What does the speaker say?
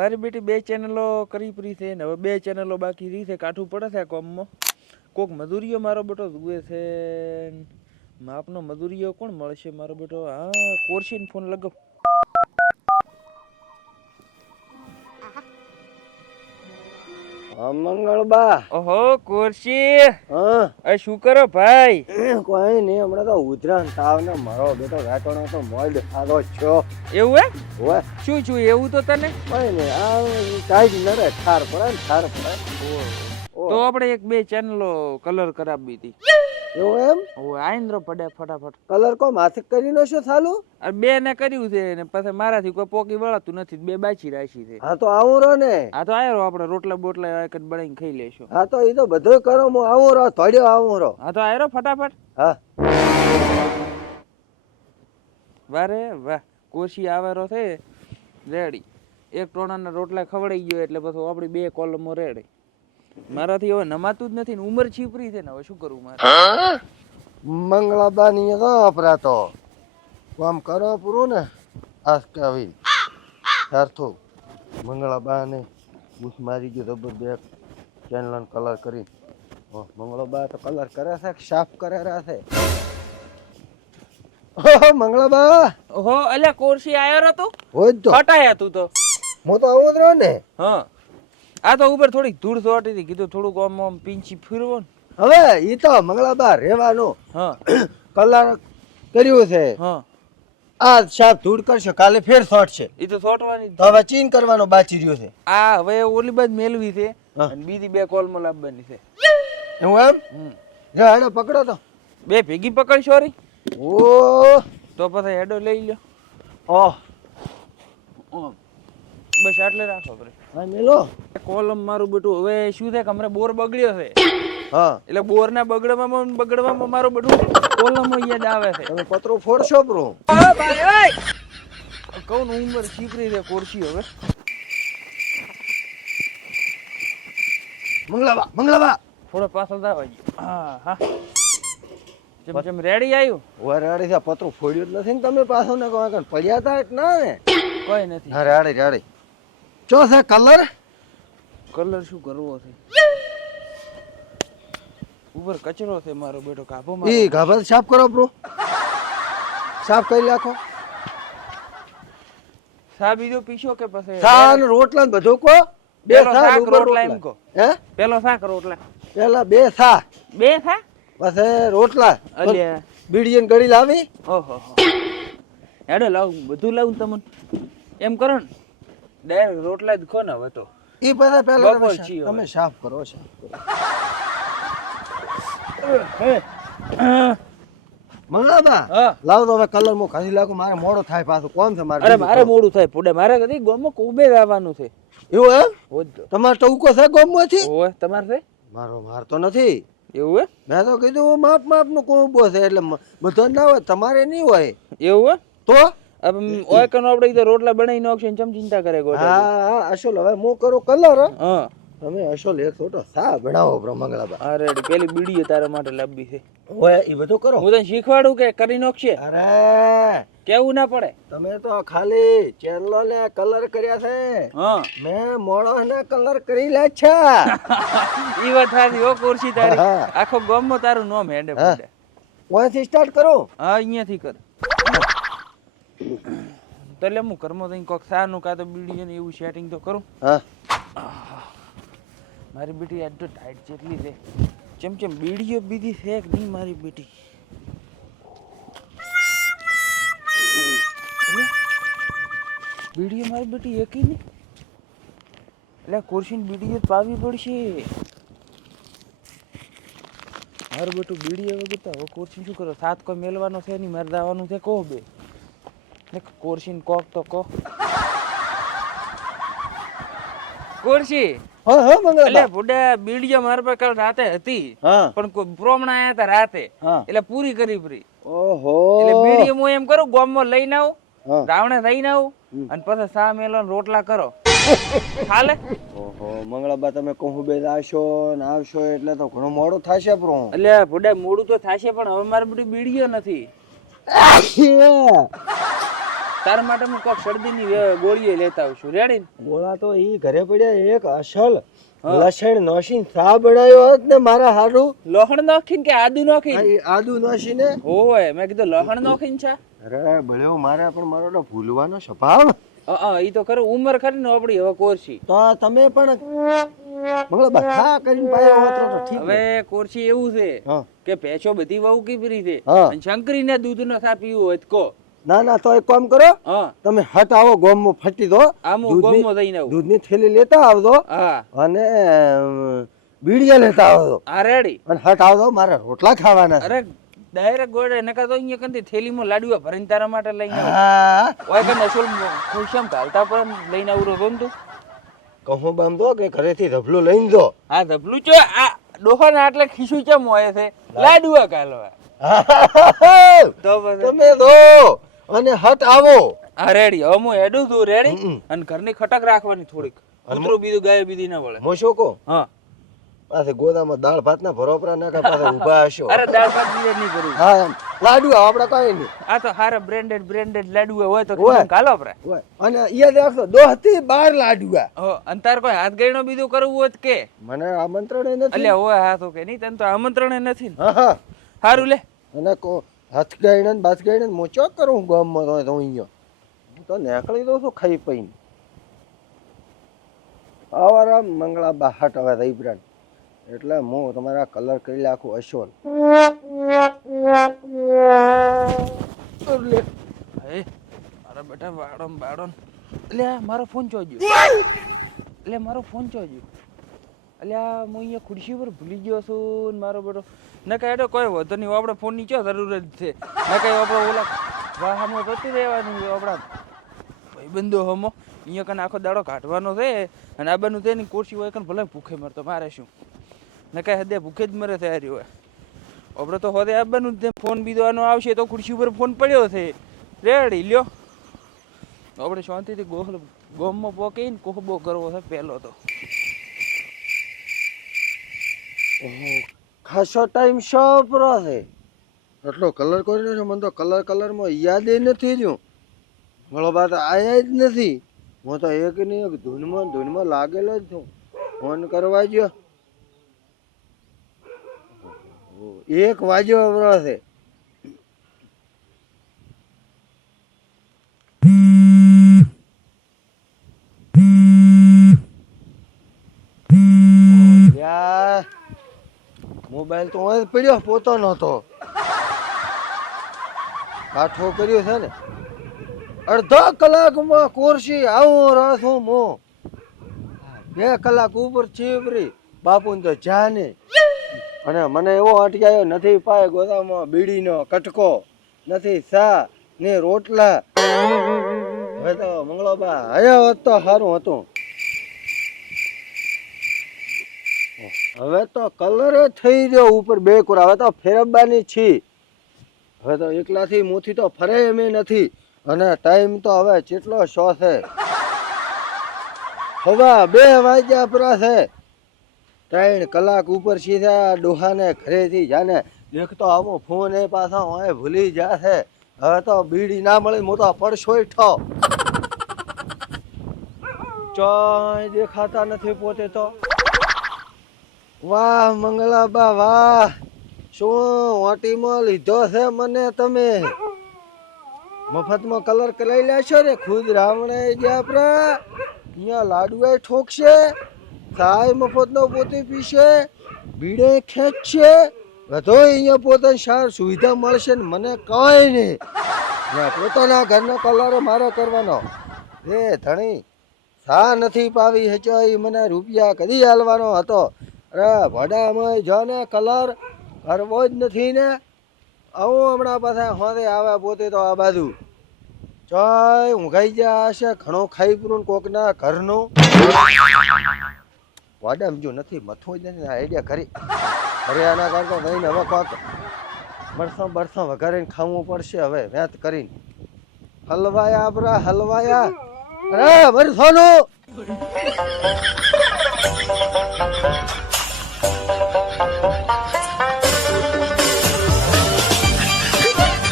મારી બેટી 2 ચેનલો કરી પરી છે ને હવે 2 ચેનલો બાકી રહી છે. કાઠું પડે છે કોમમાં. કોક મજૂરીઓ મારો બેટો જુએ છે. માપનો મજૂરીઓ કોણ મળશે મારો બેટો? હા, કોરશીને ફોન લગાવ. મંગળબા. ઓહો કોરશી, હા આ શું કરો ભાઈ? કોઈ નહીં, હમણાં તો ઉધરાણ તાવ ને મારો બેટો રાતોણો તો મોડ ખાધો છો. એવું હે? હોય શું છું એવું તો તને? કોઈ નહીં, આ ટાઈટ નડે, ઠાર પડે ને ઠાર પડે. તો આપણે 1-2 ચેનલો કલર કરાવવી હતી. એવું એમ? ઓ આઈન્દ્ર પડે ફટાફટ. કલર કો માથે કરી નો છો ચાલુ? આ 2 ને કર્યું છે ને પછી મારાથી કોઈ પોકી વળાતું નથી. 2 બાચી રાખી છે. હા તો આવું રહો ને. આ તો આયો આપણે રોટલા બોટલા એક જ બનાવીને ખાઈ લેશું. હા તો એ તો બધું કરો, હું આવું રહો, થોડ્યો આવું રહો. હા તો આયો ફટાફટ. હા વારે વાહ, કોશી આવેરો છે રેડી. એક ટોણાના રોટલા ખવડાઈ ગયો એટલે પછી આપણી 2 કોલમો રેડી. મારાથી હવે નમાતું જ નથી ને ઉંમર છીપરી છે ને હવે શું કરવું મારે? મંગળાબા ની તો અપરાતો કામ કરો પૂરું ને આજ કવિ સારથું મંગળાબા ને બુસ મારી ગયો જબરદસ્ત ચેનલ કલર કરી. મંગળાબા તો કલર કરે છે કે સાફ કરે રહ્યા છે? મંગળાબા. ઓહો અલ્યા કોરસી આયો રો તું? હોય જ તો હટાયા તું તો. હું તો આવું જ રહ્યો ને. હા, આ તો ઉપર થોડીક ધૂળ સોટી હતી, કીધું થોડુંક આમ આમ પીંચી ફીરવો ને. હવે ઈ તો મંગળાબા રહેવાનું. હા કલર કર્યું છે, હા, આ સાફ ધૂળ કરશે, કાલે ફેર શોર્ટ છે. એ તો સોટવાની જ. તો હવે ચીન કરવાનો બાકી રહ્યો છે. આ હવે ઓલી બાદ મેલવી છે હા. અને બીજી 2 કોલમાં લાવવાની છે. એવું એમ? જા હેડો પકડો તો. 2 ભેગી પકડ સોરી. ઓ તો પછી હેડો લઈ લ્યો. ઓહ બસ આટલે રાખો ભાઈ. હા મેલો. કોલમ મારું બેટું હવે શું છે કે હમણાં બોર બગડ્યો છે હા એટલે બોર ના બગડવામાં મારું બધું કોલમ યાદ આવે છે. તમે પત્રો ફોડશો બ્રો? કહું ને ઉંમર છીપરી છે કોરસી હવે. મંગળાબા મંગળાબા થોડો પાછળ દાવા ગયો. હા હા, જેમ રેડી આવ્યું. વરાડી છે, પત્રો ફોડ્યું જ નથી ને તમે પાછો ને કહો કે પડ્યા તા કે ના ને? કોઈ નથી. હા રેડી રેડી. ચો છે કલર? કલર શું કરવો છે? ઉપર કચરો છે મારો બેટો, કાપો ઈ મારો. ગાભા સાફ કરો બ્રો, સાફ કરી નાખો. સા બીજો પીશો કે પછી સા ને રોટલા ને બધું કો. બે પેલો સા શાક ઉપર રોટલા એમ કહો. હે પેલો શાક રોટલા. પેલા 2 સા 2 થા? પછી રોટલા. અલ્યા બીડીયન ગળી લાવી. ઓહો હેડો લાવું બધું લાવું તમને. એમ કરો ને ડાયરેક્ટ રોટલા જ ખો ને હવે તો. ઈ બધા પહેલા બપોર છીએ હવે. તમે સાફ કરો, સાફ કરો. મંગળાબા હા. લાવ તો હવે કલર મો ખાલી લાગુ, મારે મોડો થાય પાછું. કોણ છે મારે? અરે મારે મોડું થાય પુડે, મારે કદી ગોમમાં કુબે આવવાનું છે. એવું એમ? હોજો તમારે ટૂંકો છે ગોમમાંથી? ઓય તમારે છે માર તો નથી. એવું હે? મેં તો કીધું માપ નું કોમ્બો છે એટલે બધો ના હોય, તમારે નહીં હોય એવું હે? તો? હવે ઓય કનો આપણે ઈ તો રોટલા બનાવી નાખશે ને ચમ ચિંતા કરે ગોડા. હા અસલ હવે હું કરું કલર. હા તમે અસલ એક છોટો સા બનાવો બ્રો મંગળાબા. અરે પેલી બીડીઓ તારા માટે લાવવી છે. હોય એ બધું કરો. હું તને શીખવાડું કે કરી નાખશે? અરે કેવું ના પડે. તમે તો ખાલી ચેનલો ને કલર કર્યા છે, હા મેં મોડો ને કલર કરી લે છે. ઈ વાત સાચી હો કોરસી તારી. હા. આખો ગામમાં તારું નામ હેડે હા. પડે. ઓયથી સ્ટાર્ટ કરો. હા અહીંયાથી કર. તો એટલે હું ઘરમાં જઈને કોક સાનું કાં તો બીડી ને એવું સેટિંગ તો કરું. હા મારી બેટી આજ તો ટાઈટ જેટલી છે. ચમ બીડીઓ બીધી છે કે નહીં મારી બેટી? બીડીઓ મારી બેટી એકી નહીં એટલે કોરસીન બીડીઓ પાવી પડશે. મારું બેટું બીડીઓ વગર તો હવે કોરસીન શું કરો? સાત કોઈ મેલવાનો છે નહીં, મારે દાવાનું છે કહો બે કોરસીન કોક તો કહો. કોરસી હા હા મંગળાબા. એટલે બુડા બીડીઓ મારા પાસે કાલ રાતે હતી હા પણ પ્રોમણા આયા હતા રાતે હા. એટલે પૂરી કરી પરી. ઓહો એટલે બીડીઓ હું એમ કરું ગામમાં લઈને આવું, હા. રાવણે લઈને આવું અને પછી સા મેલો ને રોટલા કરો ચાલે. ઓહો મંગળાબા તમે કહું બે આવશો ને આવશો એટલે તો ઘણો મોડો થશે બ્રો. એટલે બુડા મોડું તો થાશે પણ હવે મારે બધી બીડીઓ નથી. તારા માટે હું કોક શરદીની ગોળીઓ લેતા આવું છું. રેડી ને? ગોળા તો ઈ ઘરે પડ્યા એક અસલ લસણ નોશીન સા બનાવ્યો હોત ને મારા હારું. લહણ નાખીને કે આદુ નાખીને? આદુ નોશીને. ઓય મેં કીધું લહણ નાખીને છે. અરે ભલે મારે પણ મારો તો ભૂલવાનો સ્વભાવ. ઈ તો ખરું ઉંમર ખરી ને આપડી હવે કોરસી. તો તમે પણ મંગળબા હા કરીને પાયો હોત તો ઠીક. હવે કોરસી એવું છે હા. કે ભેંસો બધી વહુ કીપરી છે હા. અને શંકરીને દૂધનો સા પીવું હોય તો કહો. ના ના તો એક કામ કરો, હા તમે હટ આવો ગોમમાં ફટી દો, આમ હું ગોમમાં જઈને આવું. દૂધની થેલી લેતા આવજો હા અને બીડિયા લેતા આવજો આ રેડી. અને હટ આવજો, મારે રોટલા ખાવાના છે. અરે ડાયરેક્ટ ગોળે નકા તો અહીંયા કંથી થેલીમાં લાડવા ભરીને તારા માટે લઈને આવું. હા ઓય કે નસુલ ખુશામ ઘાલતા પણ લઈને આવું રોતો ને તું. કહું બાંધો કે ઘરેથી ધબલું લઈને દો. આ ધબલું ચો આ ડોહાના આટલે ખીસું ચમ હોય છે લાડવા કાલવા. તો પછી તમે દો અને હટ આવો. આ રેડી. હવે હું હેડું છું રેડી. હમ. અને ઘરની ખટક રાખવાની થોડીક. કૂતરું બીજું ગાય બીજી ના વળે. મોશો કો હા પાસે ગોદામાં દાળ ભાત ના ભરોપરા નાખા પાછા ઊભા હશો. અરે દાળ ભાત બીજા નહીં કરું. હા એમ લાડુ આપડે કઈ નહીં આ તો હારા બ્રેન્ડેડ લાડવા હોય તો હોય. કાલો પ્રા. હોય. અને યાદ રાખજો 10 થી 12 લાડુઆ. હો અને તાર કોઈ હાથ ગયણો બીજું કરવું હોય તો કે. મને આમંત્રણ નથી. અલ્યા હોય હાથ કે નહીં તને તો આમંત્રણ નથી ને. હા હા હારું લે. અને કો હાથ ગાઈને ને બાસ ગાઈને મોચો કરું ગામમાં તો અહીંયા હું તો નીકળી દઉં છું ખાઈ પીને. આવારા મંગળા બા હટ હવે રહી બ્રાન્ડ એટલે હું તમારા કલર કરી નાખું અશોલ. હે મારા બેટા બાડો અલ્યા મારો ફોન ચોજ્યો. અલ્યા મારો ફોન ચોજ્યો. અલ્યા હું અહીંયા ખુરશી પર ભૂલી ગયો છું ને મારો બેટો ન કહે કોઈ વધુ નહીં. આપણે ફોન ની ચો જરૂર જ છે. ન કહે આપણે ઓલા વાહમાં જતું રહેવાનું આપણા ભાઈબંધો હમો અહીંયા કને આખો દાડો કાઢવાનો છે અને આબાનું છે ને ખુરશી હોય કને ભલે ભૂખે મરતો મારે શું. ન કહે હદે ભૂખે જ મરે તૈયારી હોય. આપણે તો હવે આબાનું જ ફોન બીજો આનો આવશે તો ખુરશી ઉપર ફોન પડ્યો છે રેડી લ્યો. આપણે શાંતિથી ગોમમાં પોકીને કોહબો કરવો છે પહેલો તો. ખાસો ટાઈમ શોપરો છે એટલો કલર કર્યો છે. મને તો કલરમાં યાદ નથી રહ્યું. મારો બાત આયા જ નથી. હું તો એક ની એક ધૂનમાં લાગેલો જ છું. ફોન કરવા ગયો 1 વાગ્યો અવરો છે. મોબાઈલ તો અહીં જ પડ્યો પોતો નતો. કાઠો કર્યો છે ને અડધા કલાકમાં કોરસી આવું રસ હું મો 2 કલાક ઉપર ચીપરી બાપુ તો જાને. અને મને એવો અટકાયો નથી પાય ગોદામાં બીડીનો કટકો નથી સા ને રોટલા. હવે તો મંગળોબા હયા હોત તો સારું હતું. હવે તો કલર થઈ ગયો ઉપર 2 કોરા. હવે તો ફેરવવાની છી. હવે તો એકલાથી મુથી તો ફરે એમ નથી. અને ટાઈમ તો હવે કેટલો શો છે. હવે 2 વાગ્યા પરા છે. 3 કલાક ઉપર સીધા ડોહાને ઘરેથી જાને દેખતો આવો ફોન એ પાછા હોય ભૂલી જાશે. હવે તો બીડી ના મળી મોટો પડશોય ઠો. ચોય દેખાતા નથી પોતે તો. વાહ મંગળાબા વાહ, શું ઓટીમાં લીધો છે મને તમે. મફતમાં કલર કરાવી લેશો ને ખુદ રાવણે ગયા પ્રા. અહીંયા લાડુએ ઠોકશે, ચાય મફતનો પોતે પીશે, બીડે ખેંચશે, બધો અહીંયા પોતે સાર સુવિધા મળશે ને મને કાંઈ નહીં. પોતાના ઘરનો કલર મારે કરવાનો. એ ધણી સા નથી પાવી હેચો મને રૂપિયા કદી હાલવાનો હતો. અરે ભડામાં જો ને કલર કરવો જ નથી ને. આવું હમણાં પાછા હોદે આવે પોતે તો આ બાજુ ચાય ઊંઘાઈ ગયા હશે. ઘણો ખાઈ પૂરું કોકના ઘરનું વાડામ જો નથી મથો જ નથી આઈડિયા કરી અરે આના કરતો થઈને હવે કોક બરસો વઘારીને ખાવું પડશે હવે વેત કરીને. હલવાયા આપણા હલવાયા. અરે બરસોનું